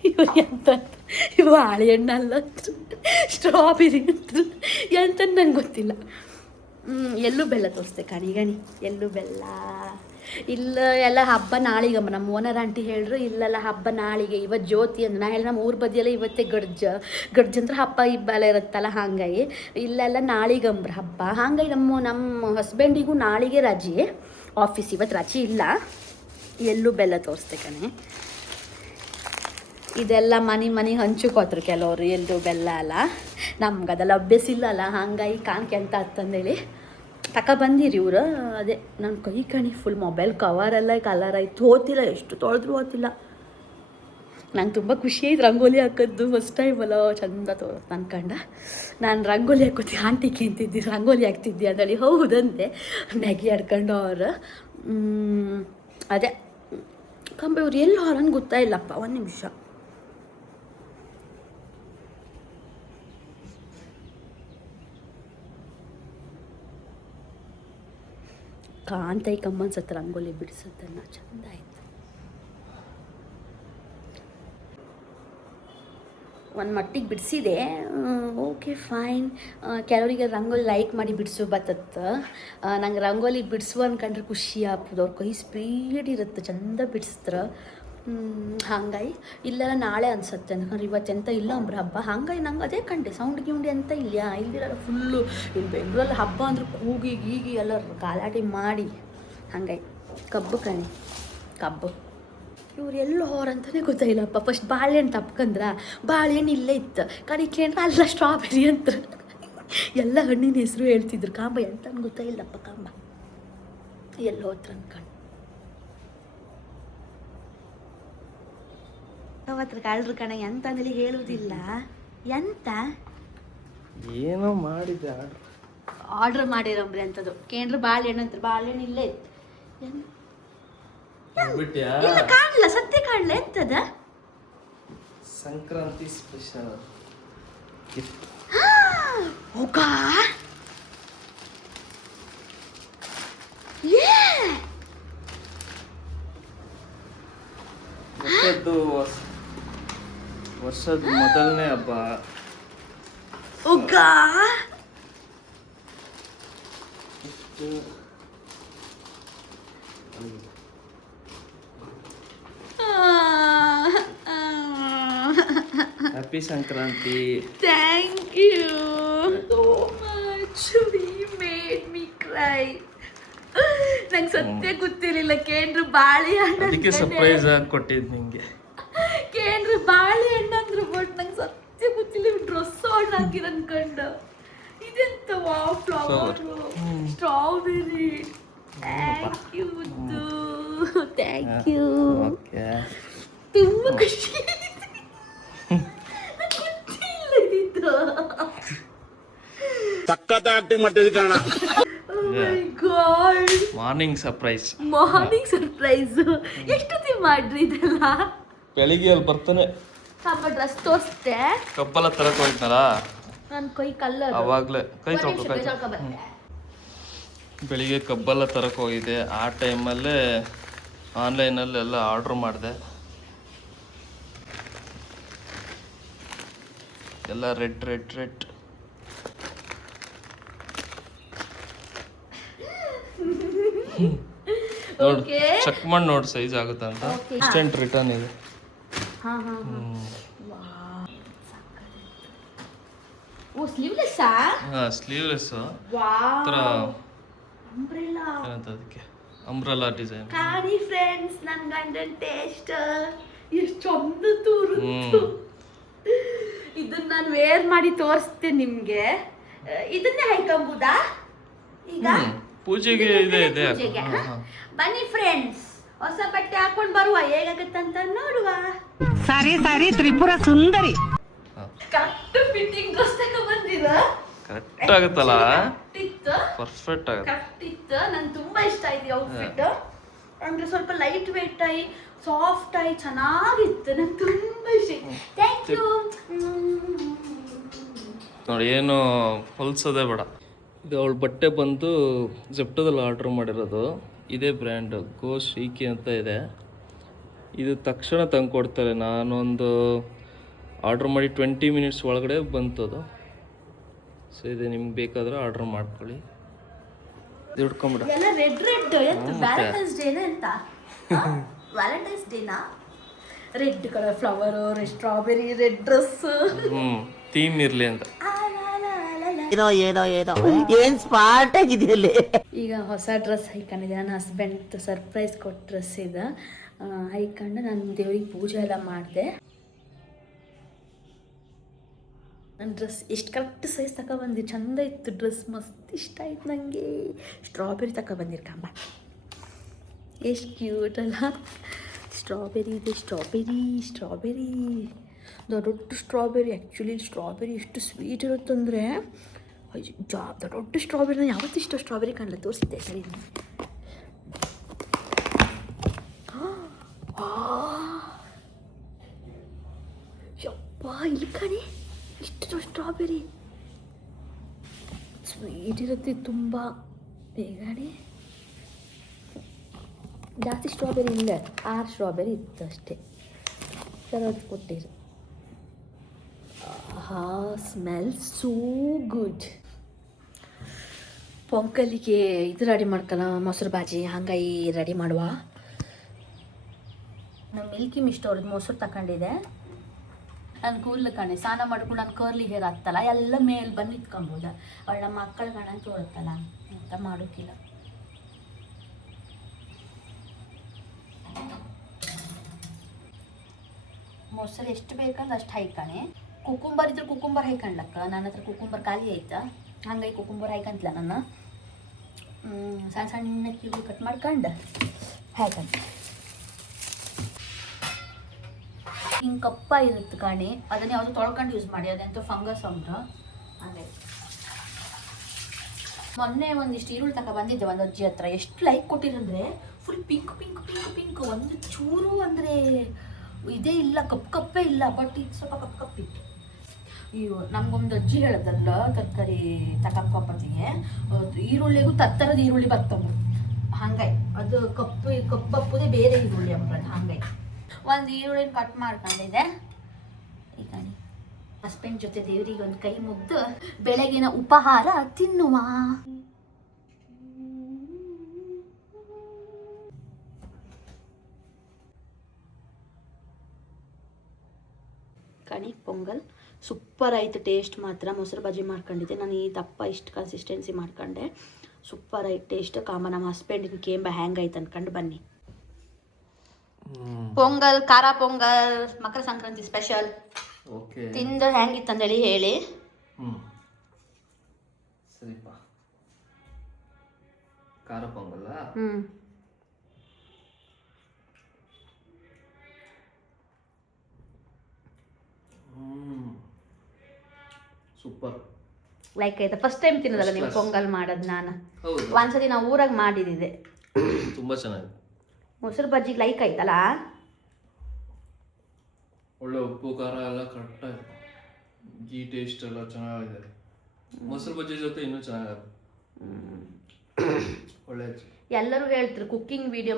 ಇವ ಎಂತ ಇವ ಬಾಳೆಹಣ್ಣಲ್ಲ, ಸ್ಟ್ರಾಬೆರಿ ಅಂತ ಎಂತ ನಂಗೆ ಗೊತ್ತಿಲ್ಲ. ಎಳ್ಳು ಬೆಲ್ಲ ತೋರಿಸ್ತೆ ಕಣಿ ಗಣಿ, ಎಳ್ಳು ಬೆಲ್ಲ ಇಲ್ಲ. ಎಲ್ಲ ಹಬ್ಬ ನಾಳಿಗಮ್ಮ, ನಮ್ಮ ಓನರ್ ಆಂಟಿ ಹೇಳಿದ್ರು ಇಲ್ಲೆಲ್ಲ ಹಬ್ಬ ನಾಳಿಗೆ, ಇವತ್ತು ಜ್ಯೋತಿ ಅಂದ್ರೆ ನಾ ಹೇಳಿ ನಮ್ಮ ಊರ ಬದಿಯೆಲ್ಲ ಇವತ್ತೇ ಗಡ್ಜಂತ್ರ ಹಬ್ಬ ಇಬ್ಬೆಲ್ಲ ಇರುತ್ತಲ್ಲ, ಹಾಗಾಗಿ ಇಲ್ಲೆಲ್ಲ ನಾಳಿಗಂಬ್ರ ಹಬ್ಬ. ಹಾಗಾಗಿ ನಮ್ಮ ಹಸ್ಬೆಂಡಿಗೂ ನಾಳಿಗೆ ರಜೆ ಆಫೀಸ್, ಇವತ್ತು ರಜೆ ಇಲ್ಲ. ಎಳ್ಳು ಬೆಲ್ಲ ತೋರಿಸ್ತೆ ಕಣೆ. ಇದೆಲ್ಲ ಮನೆ ಹಂಚ್ಕೋತ್ರು ಕೆಲವರು, ಎಳ್ಳು ಬೆಲ್ಲ ಅಲ್ಲ. ನಮ್ಗೆ ಅದೆಲ್ಲ ಅಭ್ಯಾಸ ಇಲ್ಲಲ್ಲ, ಹಾಗಾಗಿ ಕಾಣಿಕೆ ಅಂತ ಅಂತಂದೇಳಿ ಬಂದಿರಿ ಇವರು. ಅದೇ ನನ್ನ ಕೈ ಕಣಿ ಫುಲ್ ಮೊಬೈಲ್ ಕವರೆಲ್ಲ ಕಲರ್ ಆಯ್ತು, ಓದ್ತಿಲ್ಲ, ಎಷ್ಟು ತೊಳೆದ್ರೂ ಓದ್ತಿಲ್ಲ. ನಂಗೆ ತುಂಬ ಖುಷಿ ಆಯ್ತು ರಂಗೋಲಿ ಹಾಕೋದು, ಫಸ್ಟ್ ಟೈಮ್ ಅಲ್ಲ, ಚಂದ ಅನ್ಕಂಡ. ನಾನು ರಂಗೋಲಿ ಹಾಕೋತಿ ಆಂಟಿಗೆ ಅಂತಿದ್ದಿ, ರಂಗೋಲಿ ಹಾಕ್ತಿದ್ದಿ ಅದಳಿ. ಹೌದಂತೆ ನೆಗಿ ಆಡ್ಕೊಂಡು ಅವ್ರು. ಅದೇ ಕಂಬ ಇವ್ರು ಎಲ್ಲಿ ಹೊರನ್ ಗೊತ್ತಾಯಿಲ್ಲಪ್ಪ. ಒಂದು ನಿಮಿಷ. ಕಾಂತೈ ಕಮ್ಮ ಅನ್ಸತ್ತೆ ರಂಗೋಲಿ ಬಿಡಿಸೋದನ್ನ, ಚಂದ ಆಯ್ತು. ಒಂದು ಮಟ್ಟಿಗೆ ಬಿಡಿಸಿದೆ, ಓಕೆ ಫೈನ್. ಕೆಲವರಿಗೆ ರಂಗೋಲಿ ಲೈಕ್ ಮಾಡಿ ಬಿಡಿಸೋ ಬತ್ತತ್ತು. ನಂಗೆ ರಂಗೋಲಿ ಬಿಡಿಸುವ ಅನ್ಕೊಂಡ್ರೆ ಖುಷಿ ಆಗ್ತದೆ. ಅವ್ರ ಕೈ ಸ್ಪೀಡ್ ಇರುತ್ತೆ, ಚಂದ ಬಿಡಿಸ್ತಾರೆ. ಹಾಗಾಗಿ ಇಲ್ಲೆಲ್ಲ ನಾಳೆ ಅನ್ಸುತ್ತೆ, ಯಾಕಂದ್ರೆ ಇವತ್ತೆಂತ ಇಲ್ಲ ಅಂಬ್ರ ಹಬ್ಬ. ಹಾಗಾಗಿ ನಂಗೆ ಅದೇ ಕಂಡೆ ಸೌಂಡ್ ಗಿಂಡಿ ಅಂತ ಇಲ್ಲ. ಇಲ್ದಿರಲ್ಲ ಫುಲ್ಲು ಇಲ್ಲಿ ಬೆಂಗಳೂರಲ್ಲಿ ಹಬ್ಬ ಅಂದ್ರೆ ಕೂಗಿ ಗೀಗಿ ಎಲ್ಲ ಗಾಲಾಟಿ ಮಾಡಿ. ಹಾಗಾಗಿ ಕಬ್ಬು ಕಣೆ, ಕಬ್ಬು. ಇವ್ರು ಎಲ್ಲೋ ಹೊರಂತಲೇ ಗೊತ್ತಾಯಿಲ್ಲಪ್ಪ. ಫಸ್ಟ್ ಬಾಳೆಹಣ್ಣು ತಪ್ಕಂದ್ರ ಬಾಳೆಹಣ್ಣು ಇಲ್ಲೇ ಇತ್ತು, ಕಡಿಕೇಂದ್ರ ಅಲ್ಲ ಸ್ಟ್ರಾಬೆರಿ ಅಂತ ಎಲ್ಲ ಹಣ್ಣಿನ ಹೆಸರು ಹೇಳ್ತಿದ್ರು. ಕಾಂಬ ಎಂತ ಗೊತ್ತಾಯಿಲ್ಲಪ್ಪ, ಕಾಂಬ ಎಲ್ಲೋ ಹತ್ರ ಅನ್ಕೊಂಡು ಅವತ್ರ ಕಳ್ರು ಕಣ. ಎಂತ ಅಂದೇಳಿ ಹೇಳುವುದಿಲ್ಲ. ಎಂತ ಏನೋ ಮಾಡಿದೆ ಆರ್ಡ್ರ್ ಮಾಡಿರಂಬ್ರಿ ಅಂಥದ್ದು. ಕೇಂದ್ರ ಬಾಳೆಹಣ್ಣು ಅಂತ, ಬಾಳೆಹಣ್ಣು ಇಲ್ಲೇ ಇತ್ತು. ಇಲ್ಲ ಕಾಣಲ್ಲ, ಸತ್ಯ ಕಾಣಲ್ಲ. ಎಂತದ ಸಂಕ್ರಾಂತಿ ಸ್ಪೆಷಲ್ ಹೋಗ ವರ್ಷದ ಮೊದಲನೇ ಹಬ್ಬ. ಹೋಗ happy Sankranti. Thank you so much, you made me cry. ನಂಗೆ ಸತ್ಯ ಗೊತ್ತಿರಲಿಲ್ಲ ಕೇಂದ್ರ ಬಾಳೆಹಣ್ಣು, ಅದಕ್ಕೆ ಸರ್ಪ್ರೈಸ್ ಆಗಿ ಕೊಟ್ಟಿದ್ದು ನಿಂಗೆ. ಕೇಂದ್ರ ಬಾಳೆಹಣ್ಣು ಅಂದ್ರು, ಬಟ್ ನಂಗೆ ಸತ್ಯ ಗೊತ್ತಿಲ್ಲ. ಡ್ರೆಸ್ ಆರ್ಡರ್ ಹಾಕಿರ ಅನ್ಕೊಂಡು. ಇದೆಂತ wow flower strawberry. Thank you ಮುದ್ದು, ಥ್ಯಾಂಕ್ ಯು. ತುಂಬ ಖುಷಿ. ಗೊತ್ತಿಲ್ಲ ಇದಿದ್ದು. ಸಖತ್ ಆಕ್ಟಿಂಗ್ ಮಾಡ್ತಿದ್ದೆ ಕಾರಣ. Morning surprise. Morning surprise. ಎಷ್ಟೊತ್ತಿಗೆ ಮಾಡ್ರಿ ಇದೆಲ್ಲ? ಬೆಳಿಗ್ಗೆ ಅಲ್ಲಿ ಬರ್ತಾನೆ. ಸ್ವಲ್ಪ ಡ್ರೆಸ್ ತೋರಿಸ್ತೆ, ಕಬ್ಬೆಲ್ಲ ತರಕ್ ಹೋಯ್ತನಲ್ಲ, ನನ್ನ ಕೈ ಕಲ್ಲರ್ ಅವಾಗ್ಲೇ ಕೈ ತೊಳ್ಕೊ. ಬೆಳಿಗ್ಗೆ ಕಬ್ಬೆಲ್ಲ ತರಕ್ ಹೋಗಿದ್ದೆ. ಆ ಟೈಮಲ್ಲೇ ಆನ್ಲೈನಲ್ಲಿ ಎಲ್ಲ ಆರ್ಡ್ರ್ ಮಾಡಿದೆ. ಎಲ್ಲ ರೆಡ್ ರೆಡ್ ರೆಡ್. ನೋಡು, ಚೆಕ್ ಮಾಡಿ ನೋಡು ಸೈಜ್ ಆಗುತ್ತಾ ಅಂತ. ಇನ್ಸ್ಟೆಂಟ್ ರಿಟರ್ನ್ ಇದೆ. ಓ ಸ್ಲೀವ್ಲೆಸ್ಸಾ? ಹಾಂ, ಸ್ಲೀವ್ಲೆಸ್. ಥರ ಏನಂತ ಅದಕ್ಕೆ, ಅಂಬ್ರೆಲಾ ಡಿಸೈನ್. ಕಾಣಿ ಫ್ರೆಂಡ್ಸ್, ನನ್ನ ಗಂಡನ ಟೇಸ್ಟ್ ಎಷ್ಟು ಚಂದ ತೋರುತ್ತು. ಇದನ್ನ ನಾನು ವೇರ್ ಮಾಡಿ ತೋರಿಸ್ತೇನೆ ನಿಮ್ಗೆ. ಇದನ್ನೇ ಹಾಕೊಂಬುದಾ ಈಗ ಪೂಜೆಗೆ ಇದೆ ಇದೆ. ಪೂಜೆಗೆ, ಹಾ? ಬನ್ನಿ ಫ್ರೆಂಡ್ಸ್, ಹೊಸ ಬಟ್ಟೆ ಹಾಕೊಂಡ್ ಬರುವ, ಹೇಗಾಗತ್ತಂತ ನೋಡುವ. Sari Tripura Sundari. Correct fitting dress ಬಂದಿರ. ಕರೆಕ್ಟ್ ಆಗುತ್ತಲ್ಲ, ಇತ್ತು, ಪರ್ಫೆಕ್ಟ್ ಆಗುತ್ತೆ. ಕರೆಕ್ಟ್ ಇತ್ತು. ನಂಗೆ ತುಂಬಾ ಇಷ್ಟ ಆಯ್ತು ಔಟ್ಫಿಟ್. ಅಂದ್ರೆ ಸ್ವಲ್ಪ ಲೈಟ್ ವೇಟ್ ಆಗಿ ಸಾಫ್ಟ್ ಆಗಿ ಚೆನ್ನಾಗಿತ್ತು. ನಂಗೆ ತುಂಬಾ ಇಷ್ಟ. Thank you. ನೋಡಿ, ಏನು ಹೊಲ್ಸೋದೇ ಬೇಡ. ಇದು ಅವಳ ಬಟ್ಟೆ ಬಂದು ಜೆಪ್ಟೋದಲ್ಲಿ ಆರ್ಡ್ರ್ ಮಾಡಿರೋದು. ಇದೇ ಬ್ರ್ಯಾಂಡ್ ಗೋ ಶ್ರೀಕಿ ಅಂತ ಇದೆ. ಇದು ತಕ್ಷಣ ತಂದು ಕೊಡ್ತಾರೆ. ನಾನೊಂದು ಆರ್ಡ್ರ್ ಮಾಡಿ 20 ಮಿನಿಟ್ಸ್ ಒಳಗಡೆ ಬಂತದು. ಸೊ ಇದು ನಿಮ್ಗೆ ಬೇಕಾದ್ರೆ ಆರ್ಡ್ರ್ ಮಾಡ್ಕೊಳ್ಳಿ. ಹಿಡ್ಕೊಂಬಿಡ. ಎಲ್ಲ ರೆಡ್ ರೆಡ್ ಎಂತ ವ್ಯಾಲೆಂಟೈನ್ಸ್ ಡೇನ ಅಂತ? ವ್ಯಾಲೆಂಟೈನ್ಸ್ ಡೇನಾ? Red colour flower, red strawberry, red dress. Theme ಇರಲಿ ಅಂತ. ಏನೋ ಏನ್ ಸ್ಮಾರ್ಟ್ ಆಗಿದೆಯಲ್ಲಿ. ಈಗ ಹೊಸ ಡ್ರೆಸ್ ಹೈಕೊಂಡಿದ್ದೆ. ನನ್ನ ಹಸ್ಬೆಂಡ್ ಸರ್ಪ್ರೈಸ್ ಕೊಟ್ಟ ಡ್ರೆಸ್ ಇದೆ. ಹೈಕೊಂಡು ನಾನು ದೇವ್ರಿಗೆ ಪೂಜೆ ಎಲ್ಲ ಮಾಡಿದೆ. ನನ್ನ ಡ್ರೆಸ್ ಎಷ್ಟು ಕರೆಕ್ಟ್ ಸೈಜ್ ತಗೊಬಂದಿ, ಚಂದ ಇತ್ತು ಡ್ರೆಸ್, ಮಸ್ತ್ ಇಷ್ಟ ಆಯ್ತು ನನಗೆ. ಸ್ಟ್ರಾಬೆರಿ ತಗೊಬಂದಿರ್ಕಮ್ಮ, ಎಷ್ಟು ಕ್ಯೂಟ್ ಅಲ್ಲ. ಸ್ಟ್ರಾಬೆರಿ ಇದೆ, ಸ್ಟ್ರಾಬೆರಿ ದೊಡ್ಡ ಸ್ಟ್ರಾಬೆರಿ. ಆ್ಯಕ್ಚುಲಿ ಸ್ಟ್ರಾಬೆರಿ ಎಷ್ಟು ಸ್ವೀಟ್ ಇರುತ್ತಂದರೆ ದೊಡ್ಡ ಸ್ಟ್ರಾಬೆರಿ. ನಾನು ಯಾವತ್ತಿಷ್ಟು ಸ್ಟ್ರಾಬೆರಿ ಕಾಣಲ್ಲ, ತೋರಿಸಿದ್ದೆ ಸರಿ. ಯಪ್ಪ, ಇಲ್ಲಿ ಕಣೆ ಇಷ್ಟು ಸ್ಟ್ರಾಬೆರಿ ಸ್ವೀಟ್ ಇರುತ್ತೆ ತುಂಬ. ಬೇಗನೆ ಜಾಸ್ತಿ ಸ್ಟ್ರಾಬೆರಿ ಇಲ್ಲ, 6 ಸ್ಟ್ರಾಬೆರಿ ಇತ್ತು ಅಷ್ಟೇ. ಸರೋದು ಕೊಟ್ಟಿರು. Smell so good. ಪೊಂಗಲಿಗೆ ಇದು ರೆಡಿ ಮಾಡ್ಕೊಳ್ಳೋ, ಮೊಸರು ಬಾಜಿ ಹಂಗಾಗಿ ರೆಡಿ ಮಾಡುವ. ನಾನು ಮಿಲ್ಕಿ ಮಿಸ್ಟ್ ಅವ್ರದ್ದು ಮೊಸರು ತಗೊಂಡಿದ್ದೆ. ನನ್ನ ಕೂದಲು ಕಣೆ ಸ್ನಾನ ಮಾಡ್ಕೊಂಡು ನಾನು ಕರ್ಲಿ ಹೇರ್ ಆಗ್ತಲ್ಲ, ಎಲ್ಲ ಮೇಲೆ ಬಂದು ನಿಂತ್ಕೊಬೋದು. ಅವಳ ನಮ್ಮ ಮಕ್ಕಳ ಕಣ ತೋರುತ್ತಲ್ಲ ಅಂತ ಮಾಡೋಕ್ಕಿಲ್ಲ. ಮೊಸರು ಎಷ್ಟು ಬೇಕಂದ್ರೆ ಅಷ್ಟು ಹಾಯ್ಕಣೆ. ಕುಕುಂಬರ್ ಇದ್ರೆ ಕುಕುಂಬರ್ ಹಾಯ್ಕೊಂಡ್ಲಕ್ಕ. ನನ್ನ ಹತ್ರ ಕುಕುಂಬರ್ ಖಾಲಿ ಆಯ್ತಾ, ಹಂಗಾಗಿ ಕುಕುಂಬರ್ ಹಾಯ್ಕಂತಿಲ್ಲ ನಾನು. ಸಣ್ಣ ಸಣ್ಣ ಕ್ಯೂಬ್ ಕಟ್ ಮಾಡ್ಕೊಂಡು ಹಾಯ್ಕಂತ. ಹಿಂಗೆ ಕಪ್ಪ ಇರುತ್ತೆ ಕಾಣೆ, ಅದನ್ನ ಯಾವುದು ತೊಳ್ಕೊಂಡು ಯೂಸ್ ಮಾಡಿ, ಅದಂತೂ ಫಂಗಸ್ ಉಂಟು. ಹಾಗೆ ಮೊನ್ನೆ ಒಂದಿಷ್ಟು ಈರುಳ್ಳಿ ಬಂದಿದ್ದೆ ಒಂದು ಅಜ್ಜಿ ಹತ್ರ. ಎಷ್ಟು ಲೈಕ್ ಕೊಟ್ಟಿರಂದ್ರೆ full pink pink pink pink, ಒಂದು ಚೂರು ಅಂದರೆ ಇದೇ ಇಲ್ಲ, ಕಪ್ಪೇ ಇಲ್ಲ. ಬಟ್ ಈಗ ಸ್ವಲ್ಪ ಕಪ್ಪಿತ್ತು. ಇವು ನಮ್ಗೊಂದು ಅಜ್ಜಿ ಹೇಳದಲ್ಲ, ತರಕಾರಿ ತಗೊಂಬತ್ತಿಗೆ ಈರುಳ್ಳಿಗೂ ತತ್ತರದ ಈರುಳ್ಳಿ ಬರ್ತಂಬ. ಹಂಗಾಗಿ ಅದು ಕಪ್ಪಪ್ಪುದೇ ಬೇರೆ ಈರುಳ್ಳಿ ಅಂಬದು. ಹಂಗಾಗಿ ಒಂದು ಈರುಳ್ಳಿನ ಕಟ್ ಮಾಡ್ಕೊಂಡಿದೆ. ಈಗ ಹಸ್ಬೆಂಡ್ ಜೊತೆ ದೇವರಿಗೆ ಒಂದು ಕೈ ಮುಗ್ದು ಬೆಳಗಿನ ಉಪಹಾರ ತಿನ್ನುವ. ಕಣಿ ಪೊಂಗಲ್ ಸೂಪರ್ ಆಯಿತು. ಟೇಸ್ಟ್ ಮಾತ್ರ ಮೊಸರು ಬಜ್ಜಿ ಮಾಡ್ಕೊಂಡಿದ್ದೆ ನಾನು. ಈ ದಪ್ಪ ಇಷ್ಟು ಕನ್ಸಿಸ್ಟೆನ್ಸಿ ಮಾಡ್ಕೊಂಡೆ. ಸೂಪರ್ ಆಯ್ತು ಟೇಸ್ಟ್. ನಮ್ಮ ಹಸ್ಬೆಂಡಿನ ಕೇಂಬ ಹ್ಯಾಂಗ್ ಆಯ್ತು ಅನ್ಕೊಂಡು ಬನ್ನಿ. ಪೊಂಗಲ್, ಖಾರ ಪೊಂಗಲ್, ಮಕರ ಸಂಕ್ರಾಂತಿ ಸ್ಪೆಷಲ್. ತಿಂದು ಹೆಂಗಿತ್ತಂದೇಳಿ ಹೇಳಿ. ಸರಿಪಾ. ಖಾರ ಪೊಂಗಲ್ಲ. ಸೂಪರ್. ಲೈಕ್ ಆಯ್ತಾ? ಫಸ್ಟ್ ಟೈಮ್ ತಿನ್ನೋದಲ್ಲ ನೀವು ಪೊಂಗಲ್ ಮಾಡೋದು ನಾನು. ಒಂದ್ಸತಿ ನಾವು ಊರಾಗ ಮಾಡಿದ್ದೆ, ತುಂಬಾ ಚೆನ್ನಾಗಿದೆ. ಮೊಸರು ಬಜ್ಜಿಗೆ ಲೈಕ್ ಆಯ್ತಲ್ಲ. ಒಳ್ಳೆ ಉಪ್ಪು ಖಾರ ಎಲ್ಲ ಕರೆಕ್ಟಾಗಿ, ಗೀ ಟೇಸ್ಟ್ ಎಲ್ಲ ಚೆನ್ನಾಗಿದೆ. ಮೊಸರು ಬಜ್ಜಿ ಜೊತೆ ಇನ್ನೂ ಚೆನ್ನಾಗಿದೆ. ಒಳ್ಳೆ. ಎಲ್ಲರೂ ಹೇಳ್ತಾರೆ ಕುಕ್ಕಿಂಗ್ ವಿಡಿಯೋ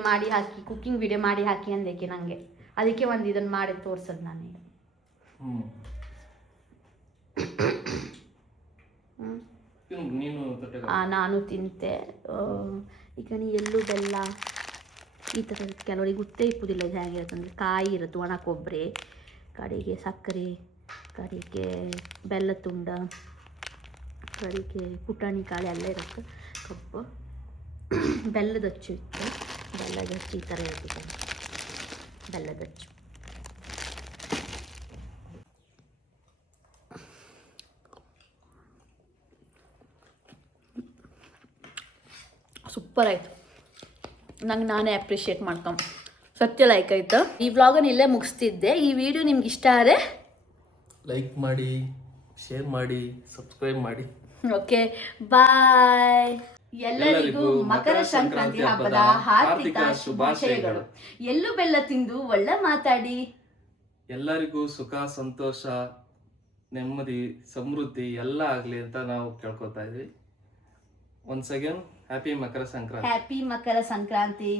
ಮಾಡಿ ಹಾಕಿ ಅಂದೇಕೆ ನನಗೆ. ಅದಕ್ಕೆ ಒಂದು ಇದನ್ನು ಮಾಡಿ ತೋರ್ಸೋದು ನಾನೀಗ. ನಾನು ತಿಂತೆ. ಈಗ ಎಳ್ಳು ಬೆಲ್ಲ ಈ ಥರ ಕೆಲವರಿಗೆ ಗೊತ್ತೇ ಇಪ್ಪುದಿಲ್ಲ. ಇದು ಹೇಗಿರುತ್ತೆ ಕಾಯಿ ಇರುತ್ತೆ, ಒಣ ಕೊಬ್ಬರಿ, ಕಡೆಗೆ ಸಕ್ಕರೆ, ಕಡೆಗೆ ಬೆಲ್ಲ ತುಂಡ, ಕಡೆಗೆ ಪುಟಾಣಿ ಕಾಳು ಎಲ್ಲ ಇರುತ್ತೆ. ಕಪ್ಪು ಬೆಲ್ಲದಚ್ಚು ಇತ್ತು. ಬೆಲ್ಲದಚ್ಚು ಈ ಥರ ಇರುತ್ತೆ. ಬೆಲ್ಲದಚ್ಚು ಸೂಪರ್ ಆಯಿತು. ನಂಗೆ ನಾನೇ ಅಪ್ರಿಷಿಯೇಟ್ ಮಾಡ್ಕೊಂಡು ಸತ್ಯ ಲೈಕ್ ಆಯ್ತು. ಈ ವ್ಲಾಗನ್ನು ಇಲ್ಲೇ ಮುಗಿಸ್ತಿದ್ದೆ. ಈ ವಿಡಿಯೋ ನಿಮ್ಗೆ ಇಷ್ಟ ಆದರೆ ಲೈಕ್ ಮಾಡಿ, ಶೇರ್ ಮಾಡಿ, ಸಬ್ಸ್ಕ್ರೈಬ್ ಮಾಡಿ. ಓಕೆ, ಬಾಯ್. ಎಲ್ಲರಿಗೂ ಮಕರ ಸಂಕ್ರಾಂತಿ ಹಬ್ಬದ ಹಾರ್ದಿಕ ಶುಭಾಶಯಗಳು. ಎಳ್ಳು ಬೆಲ್ಲ ತಿಂದು ಒಳ್ಳೆ ಮಾತಾಡಿ. ಎಲ್ಲರಿಗೂ ಸುಖ, ಸಂತೋಷ, ನೆಮ್ಮದಿ, ಸಮೃದ್ಧಿ ಎಲ್ಲ ಆಗಲಿ ಅಂತ ನಾವು ಕೇಳ್ಕೊತಾ ಇದ್ವಿ. ಒನ್ಸ್ ಅಗೇನ್ ಹ್ಯಾಪಿ ಮಕರ ಸಂಕ್ರಾಂತಿ. ಹ್ಯಾಪಿ ಮಕರ ಸಂಕ್ರಾಂತಿ.